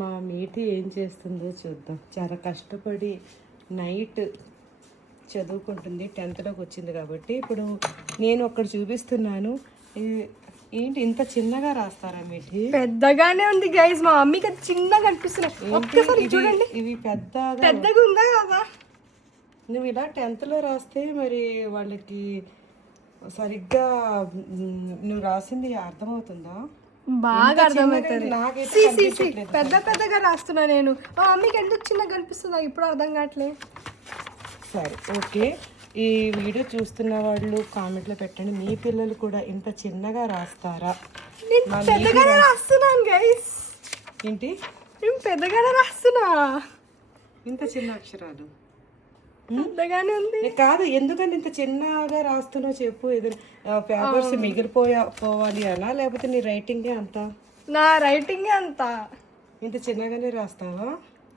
మా మీటి ఏం చేస్తుందో చూద్దాం. చాలా కష్టపడి నైట్ చదువుకుంటుంది, 10th వచ్చింది కాబట్టి. ఇప్పుడు నేను ఒక్కటి చూపిస్తున్నాను. ఏంటి ఇంత చిన్నగా రాస్తారా మీటి? పెద్దగానే ఉంది గైస్, మా మమ్మీకి అది చిన్నగా అనిపిస్తున్నాయి. ఒక్కసారి చూడండి, ఇవి పెద్దగా ఉందా కదా. నువ్వు ఇలా 10th రాస్తే మరి వాళ్ళకి సరిగ్గా నువ్వు రాసింది అర్థమవుతుందా? బాగా అర్థమవుతుంది. పెద్దగా రాస్తున్నా నేను. మా మమ్మీకి ఎందుకు చిన్నగా కనిపిస్తుందా ఇప్పుడు అర్థం కావట్లేదు. సరే ఓకే, ఈ వీడియో చూస్తున్న వాళ్ళు కామెంట్లో పెట్టండి, మీ పిల్లలు కూడా ఇంత చిన్నగా రాస్తారా? నేను పెద్దగానే రాస్తున్నాను గైస్. ఏంటి నేను పెద్దగానే రాస్తున్నా, ఇంత చిన్న అక్షరాలు పెద్దగానే ఉంది. కాదు, ఎందుకంటే ఇంత చిన్నగా రాస్తున్నావు చెప్పు. ఏదైనా పేపర్స్ పోవాలి అనా, లేకపోతే నీ రైటింగే అంత? నా రైటింగే అంత. ఇంత చిన్నగానే రాస్తావా?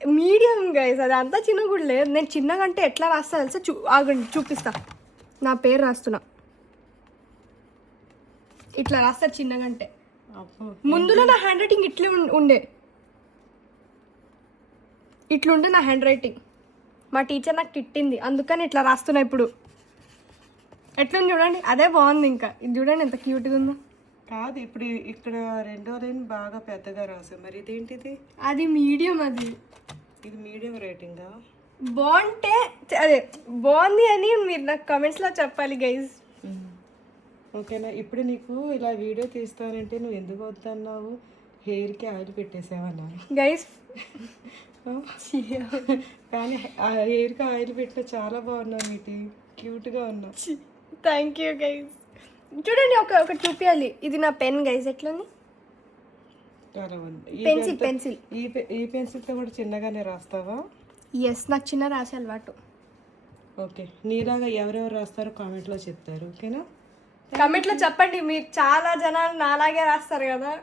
మీడియం గైస్, అది అంతా చిన్నగా కూడా లేదు. నేను చిన్నగా అంటే ఎట్లా రాస్తా తెలుసా? ఆగండి చూపిస్తా. నా పేరు రాస్తున్నా, ఇట్లా రాస్తా చిన్నగా అంటే. ముందులో నా హ్యాండ్ రైటింగ్ ఇట్లే ఉండే, ఇట్లుండే నా హ్యాండ్ రైటింగ్. మా టీచర్ నాకు తిట్టింది, అందుకని ఇట్లా రాస్తున్నా. ఇప్పుడు ఎట్లుంది చూడండి, అదే బాగుంది. ఇంకా ఇది చూడండి ఎంత క్యూట్గా ఉందో. కాదు, ఇప్పుడు ఇక్కడ 2వ లైన్ బాగా పెద్దగా రాసావు, మరి ఇదేంటిది? అది మీడియం, ఇది మీడియం రైటింగా? బాగుంటే అదే బాగుంది అని మీరు నాకు కమెంట్స్లో చెప్పాలి గైజ్. ఓకేనా? ఇప్పుడు నీకు ఇలా వీడియో తీస్తానంటే నువ్వు ఎందుకు వద్దన్నావు? హెయిర్కి ఆయిల్ పెట్టేసావన్నారు గైస్. కానీ ఆ హెయిర్కి ఆయిల్ పెట్టిన చాలా బాగున్నావు మీటి, క్యూట్గా ఉన్నావు. Thank you guys. చూడండి, ఒకటి చూపించాలి. ఇది నా పెన్ గైస్, ఎట్లుంది? పెన్సిల్. ఈ పెన్సిల్తో కూడా చిన్నగానే రాస్తావా? ఎస్, నాకు చిన్న రాసే అలవాటు. ఓకే, నీలాగా ఎవరెవరు రాస్తారో కామెంట్లో చెప్తారు. ఓకేనా? కామెంట్లో చెప్పండి, మీరు చాలా జనాలు నాలాగే రాస్తారు కదా.